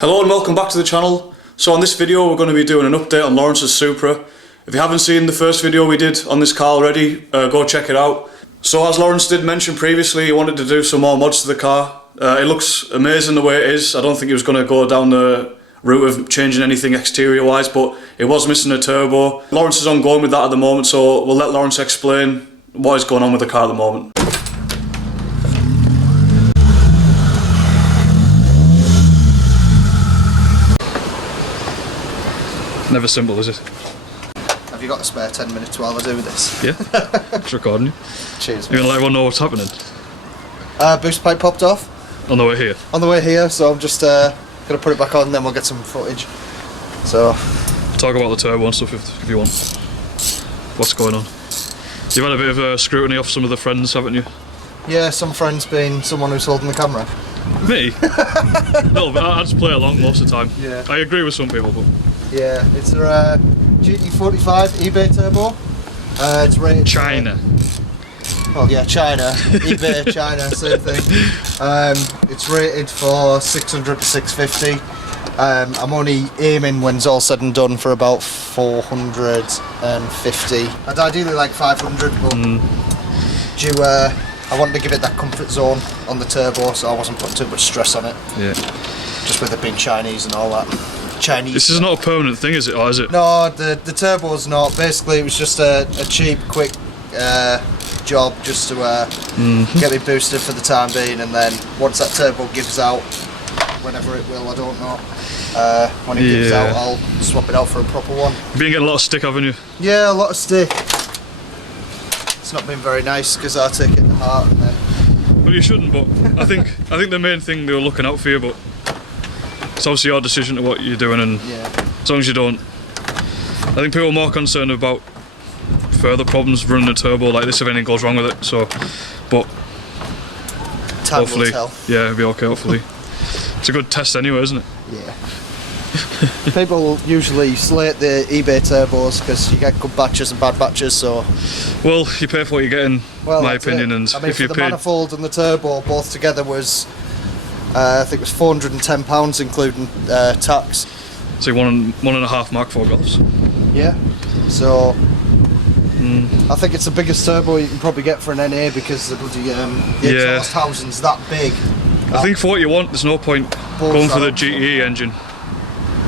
Hello and welcome back to the channel. So on this video we're going to be doing an update on Lawrence's Supra. If you haven't seen the first video we did on this car already, go check it out. So as Lawrence did mention previously, he wanted to do some more mods to the car. It looks amazing the way it is. I don't think he was going to go down the route of changing anything exterior wise, but it was missing a turbo. Lawrence is ongoing with that at the moment, so we'll let Lawrence explain what is going on with the car at the moment. Never simple, is it? Have you got a spare 10 minutes while I do this? Yeah, it's recording you. Cheers. You're gonna let everyone know what's happening? Boost pipe popped off. On the way here? On the way here, so I'm just gonna put it back on, then we'll get some footage. So talk about the turbo and stuff if you want. What's going on? You've had a bit of scrutiny off some of the friends, haven't you? Yeah, some friends being someone who's holding the camera. Me? A little bit. I just play along most of the time. Yeah. I agree with some people, but... Yeah, it's a GT45 eBay turbo. It's rated... China. Oh yeah, China. eBay, China, same thing. It's rated for 600 to 650. I'm only aiming, when it's all said and done, for about 450. I'd ideally like 500, but I wanted to give it that comfort zone on the turbo, so I wasn't putting too much stress on it. Yeah. Just with it being Chinese and all that. Chinese. This is not a permanent thing, is it? Or is it? No, the turbo's not. Basically, it was just a cheap, quick job just to get me boosted for the time being, and then once that turbo gives out, whenever it will, I don't know. When it gives out, I'll swap it out for a proper one. You've been getting a lot of stick, haven't you? Yeah, a lot of stick. It's not been very nice because I take it to heart. And then... Well, you shouldn't, but I think the main thing, they were looking out for you, but it's obviously your decision to what you're doing, and as long as you don't... I think people are more concerned about further problems running a turbo like this if anything goes wrong with it, so... But... Time hopefully, will tell. Yeah, it'll be okay, hopefully. It's a good test anyway, isn't it? Yeah. People usually slate the eBay turbos because you get good batches and bad batches, so... Well, you pay for what you're getting, in my opinion, and I mean, if you the paid... manifold and the turbo both together was... I think it was £410 including tax. So one and a half Mark IV Golfs. Yeah. So I think it's the biggest turbo you can probably get for an NA because the bloody exhaust housing's that big. I think for what you want, there's no point going for the GTE engine.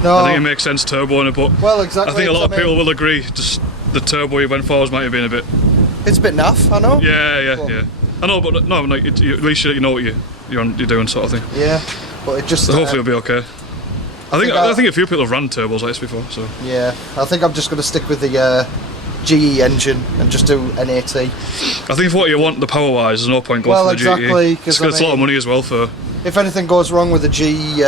No. I think it makes sense turbo in it, but well, exactly. I think a lot of people will agree. Just the turbo you went for might have been a bit. It's a bit naff, I know. Yeah. I know, but no, like at least you know what you're doing, sort of thing. Yeah, but it just. So hopefully it'll be okay. I think a few people have run turbos like this before, so. Yeah, I think I'm just going to stick with the GE engine and just do NAT. I think for what you want, the power-wise, there's no point going for the GE. Because it's a lot of money as well for. If anything goes wrong with a GE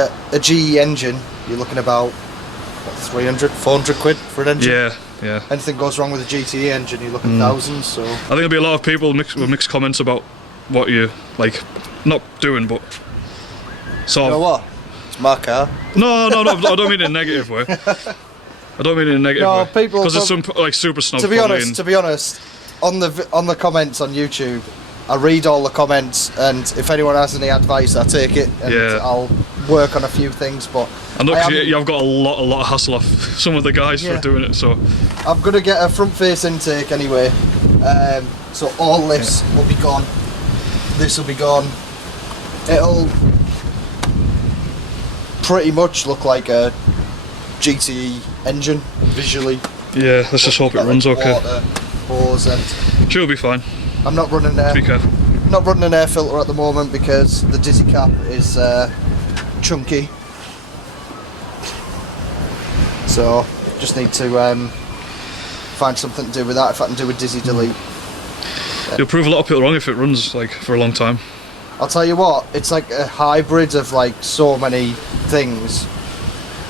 engine, you're looking about what, 300, 400 quid for an engine. Yeah. Anything goes wrong with a GTE engine, you're looking thousands. So I think there'll be a lot of people with mixed comments about what you like, not doing, but sort of. You know what? It's my car. No, I don't mean in a negative way. I don't mean in a negative way. People because there's some like super snobs. To be honest, on the comments on YouTube, I read all the comments, and if anyone has any advice, I take it, and I'll work on a few things. But I know you've got a lot of hassle off some of the guys for doing it. So I'm gonna get a front face intake anyway. So all this will be gone. This will be gone. It'll pretty much look like a GTE engine visually. Yeah, let's just hope it runs okay. Water, hose, and sure, it'll be fine. I'm not running air. Be careful. Not running an air filter at the moment because the dizzy cap is chunky. So just need to find something to do with that. If I can do a dizzy delete. You'll prove a lot of people wrong if it runs like for a long time. I'll tell you what, it's like a hybrid of like so many things.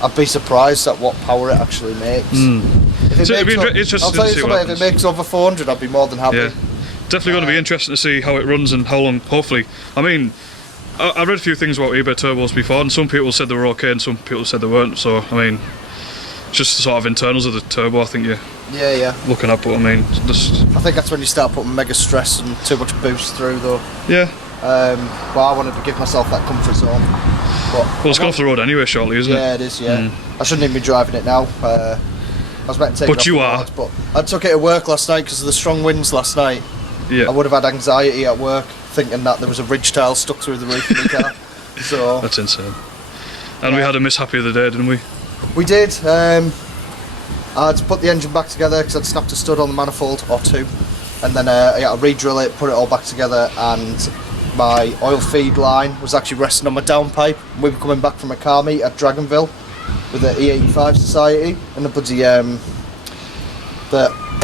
I'd be surprised at what power it actually makes. If it makes over 400, I'd be more than happy. Yeah, definitely going to be interesting to see how it runs and how long. Hopefully, I mean, I read a few things about eBay turbos before, and some people said they were okay, and some people said they weren't. So I mean, it's just the sort of internals of the turbo. I think you're looking at, but I mean, I think that's when you start putting mega stress and too much boost through, though. Yeah. But I wanted to give myself that comfort zone. Well, it's gone off the road anyway shortly, isn't it? Yeah, it is, yeah. I shouldn't even be driving it now. I was meant to take it off you the are. road, but I took it to work last night because of the strong winds last night. Yeah. I would have had anxiety at work thinking that there was a ridge tile stuck through the roof of the car. So that's insane. And we had a mishap the other day, didn't we? we did. I had to put the engine back together because I'd snapped a stud on the manifold or two, and then I had to re-drill it, put it all back together, and my oil feed line was actually resting on my downpipe. We were coming back from a car meet at Dragonville with the E85 Society, and the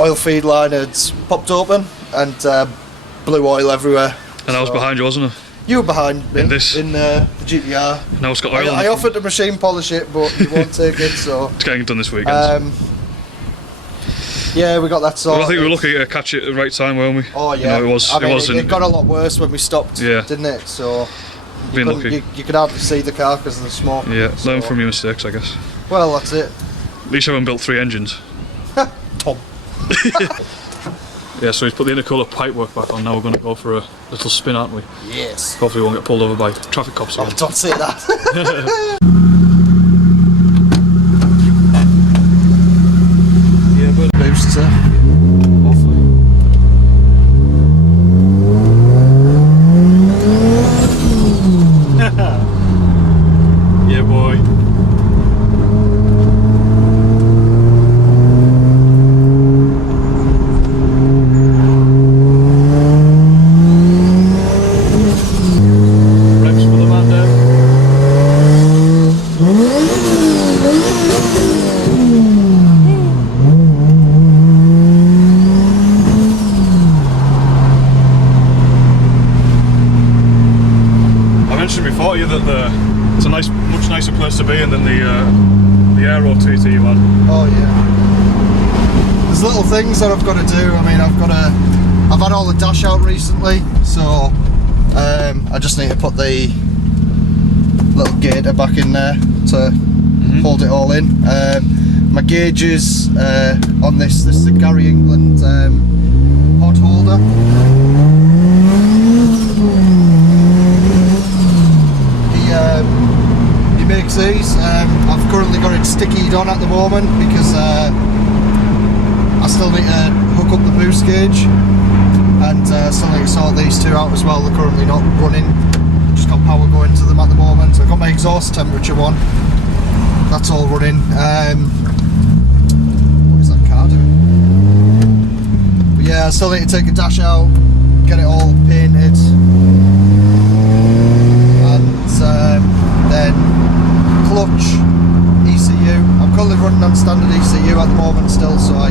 oil feed line had popped open and blew oil everywhere. And I was behind you, wasn't I? You were behind me In this? in the GTR. Now it's got oil. I offered to machine polish it, but you won't take it, so. It's getting done this weekend. Yeah, we got that sorted. Well, I think we were lucky to catch it at the right time, weren't we? Oh yeah, You know, it got a lot worse when we stopped, Yeah. didn't it? So Being lucky. you could hardly see the car because of the smoke. Yeah, so. learn from your mistakes, I guess. Well, that's it. At least you haven't built 3 engines. Tom. Yeah, so he's put the intercooler pipework back on. Now we're going to go for a little spin, aren't we? Yes. Hopefully we won't get pulled over by traffic cops Oh, again. don't say that. Yeah, but booster. Hopefully. Yeah, boy. Reps for the man there. I mentioned before to you that it's a much nicer place to be in than the Aero TT you had. Oh yeah. There's little things that I've got to do. I mean, I've had all the dash out recently, so I just need to put the little gator back in there to hold it all in. My gauges on this is the Gary England pod holder. He makes these. I've currently got it stickied on at the moment because I still need to hook up the boost gauge, and still need to sort these two out as well. They're currently not running, just got power going to them at the moment. I've got my exhaust temperature one, that's all running. What is that car doing? But yeah, I still need to take a dash out, get it all painted, and then clutch, ECU. I'm currently running on standard ECU at the moment still, so I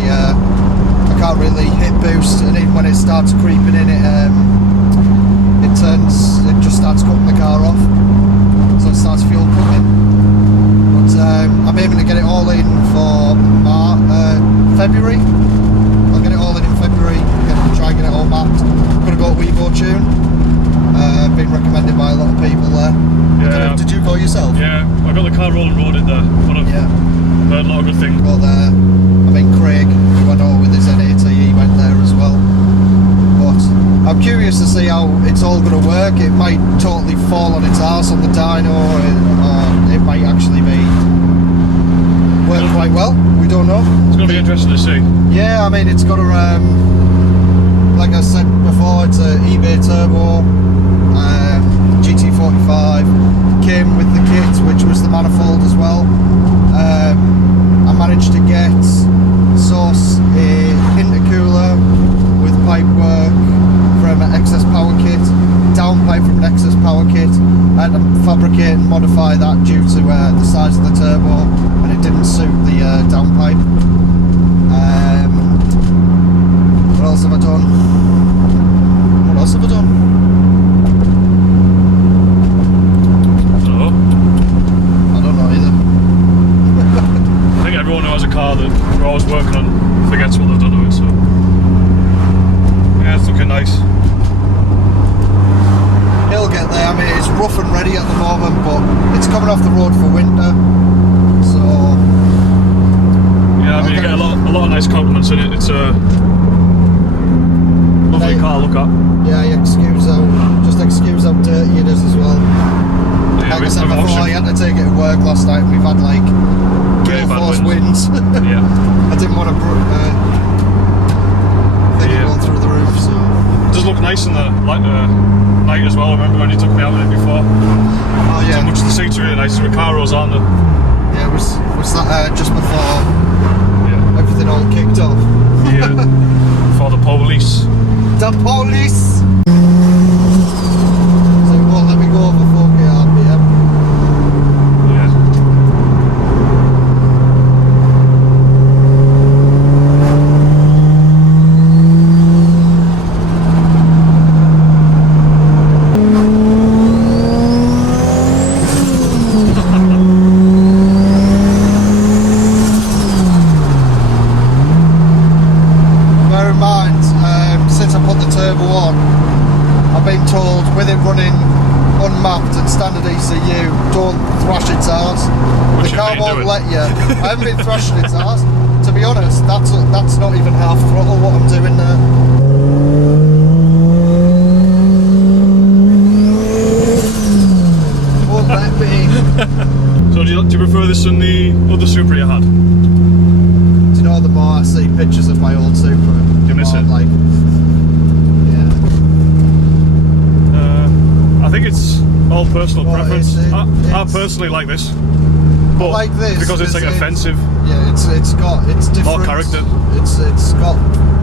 can't really hit boost, and even when it starts creeping in, it just starts cutting the car off, so it starts fuel pumping. But I'm aiming to get it all in for February. I'll get it all in February, try and get it all mapped. I'm going to go to WIDEBODY. Been recommended by a lot of people there. Yeah. Did you go yourself? Yeah, I got the car rolling road in there. Yeah. Heard a lot of good things. Go there. I mean, Craig, who I know with his N80, he went there as well. But I'm curious to see how it's all going to work. It might totally fall on its arse on the dyno, or it might actually work quite well. We don't know. It's going to be interesting to see. Yeah, I mean, it's got a, like I said before, it's a eBay turbo, GT45, came with the kit, which was the manifold as well. I managed to source a intercooler with pipework from an excess power kit, downpipe from an excess power kit. I had to fabricate and modify that due to the size of the turbo, and it didn't suit the downpipe. What else have I done? What else have I done? I don't know either. I think everyone who has a car that we're always working on forgets what they've done to it, so yeah, it's looking nice. It'll get there. I mean, it's rough and ready at the moment, but it's coming off the road for winter, so yeah, I mean, you get a lot of nice compliments in it. It's a lovely car to look at. Yeah, excuse how dirty it is as well. Like I said before, I had to take it to work last night and we've had like gale force winds. Yeah. I didn't want to think it going through the roof, so. It does look nice in the night as well. I remember when you took me out in it before. Oh yeah. So much the seats are really nice. The Recaros, aren't they? Yeah, was that just before everything all kicked off? Yeah. For the police. The police! So it won't let me go over 4K RPM. Yeah. Bear in mind, since I put the turbo on, I've been told with it running unmapped and standard ECU, don't thrash its arse. Which The car you've been won't doing. let you. I haven't been thrashing its arse. To be honest, that's not even half throttle what I'm doing there. Won't let me. So do you prefer this than the other Supra you had? Do you know, the more I see pictures of my old Supra, You miss the it? more I'm like, yeah. I think it's all personal Well, preference. I it's- personally like this. I But like this because it's like offensive. Yeah, it's different. More character. It's got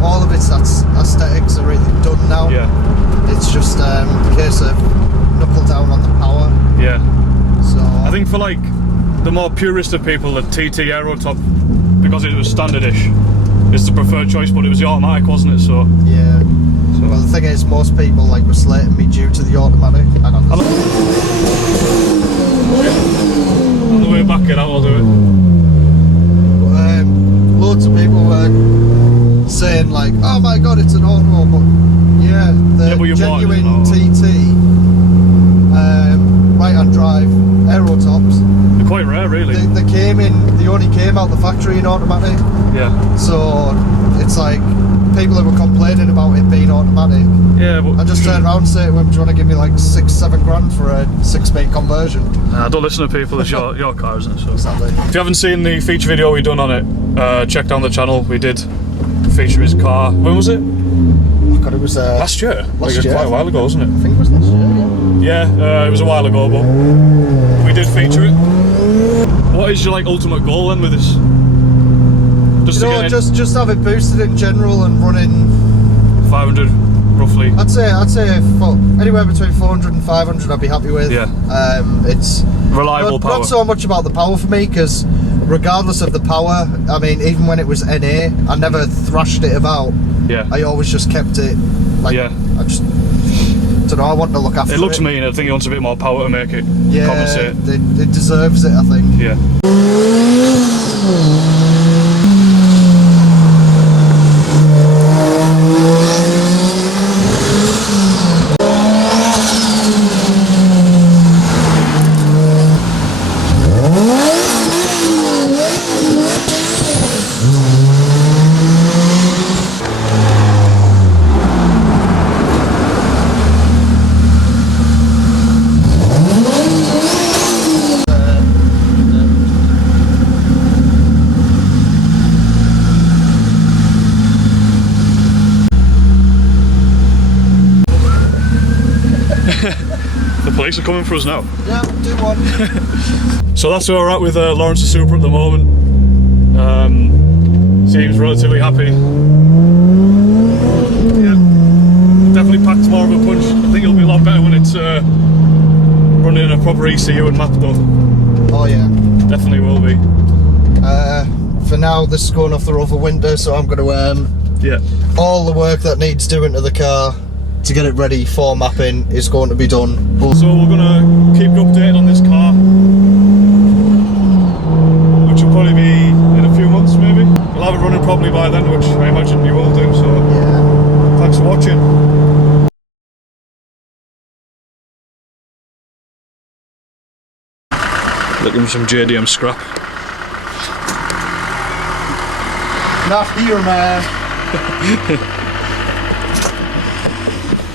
all of its aesthetics are really done now. Yeah. It's just a case of knuckle down on the power. Yeah. So I think for like the more purist of people, the TT Aerotop, because it was standardish, is the preferred choice. But it was the automatic, wasn't it? So. yeah. So. Well, the thing is, most people like were slating me due to the automatic. I don't know. On the way back, get out, I'll do it. Loads of people were saying like, "Oh my god, it's an auto," but yeah, the but you bought it as genuine an auto. TT right-hand drive Aerotops. They're quite rare, really. They only came out the factory in automatic, Yeah. so it's like people who were complaining about it being automatic. Yeah, but I just turned around and say to them, "Do you want to give me like 6-7 grand for a 6-speed conversion?" Nah, don't listen to people. It's your car, isn't it? So. Exactly. If you haven't seen the feature video we done on it, check down the channel. We did feature his car. When was it? God, it was Last year. Last Like, year. quite a while ago, wasn't I it? think it was last year. Yeah. Yeah, it was a while ago, but we did feature it. What is your like ultimate goal then with this? Just You to know, get it just have it boosted in general and running. 500 roughly. I'd say for anywhere between 400 and 500 I'd be happy with. Yeah. It's Reliable power. not so much about the power for me, because regardless of the power, I mean, even when it was NA, I never thrashed it about. Yeah. I always just kept it like, Yeah. I just don't know, I want to look after it. It looks mean. I think he wants a bit more power to make it Yeah, compensate. it deserves it, I think. Yeah. The police are coming for us now. Yeah, do one. So that's where we're at with Lawrence the Supra at the moment. Seems relatively happy. Yeah, definitely packed more of a punch. I think it'll be a lot better when it's running a proper ECU and map though. Oh yeah. Definitely will be. For now, this is going off the rover window, so I'm going to Yeah. all the work that needs doing to the car to get it ready for mapping is going to be done. So we're gonna keep you updated on this car, which will probably be in a few months maybe. We'll have it running properly by then, which I imagine you will do, so Yeah. thanks for watching. Looking for some JDM scrap. Not here, man.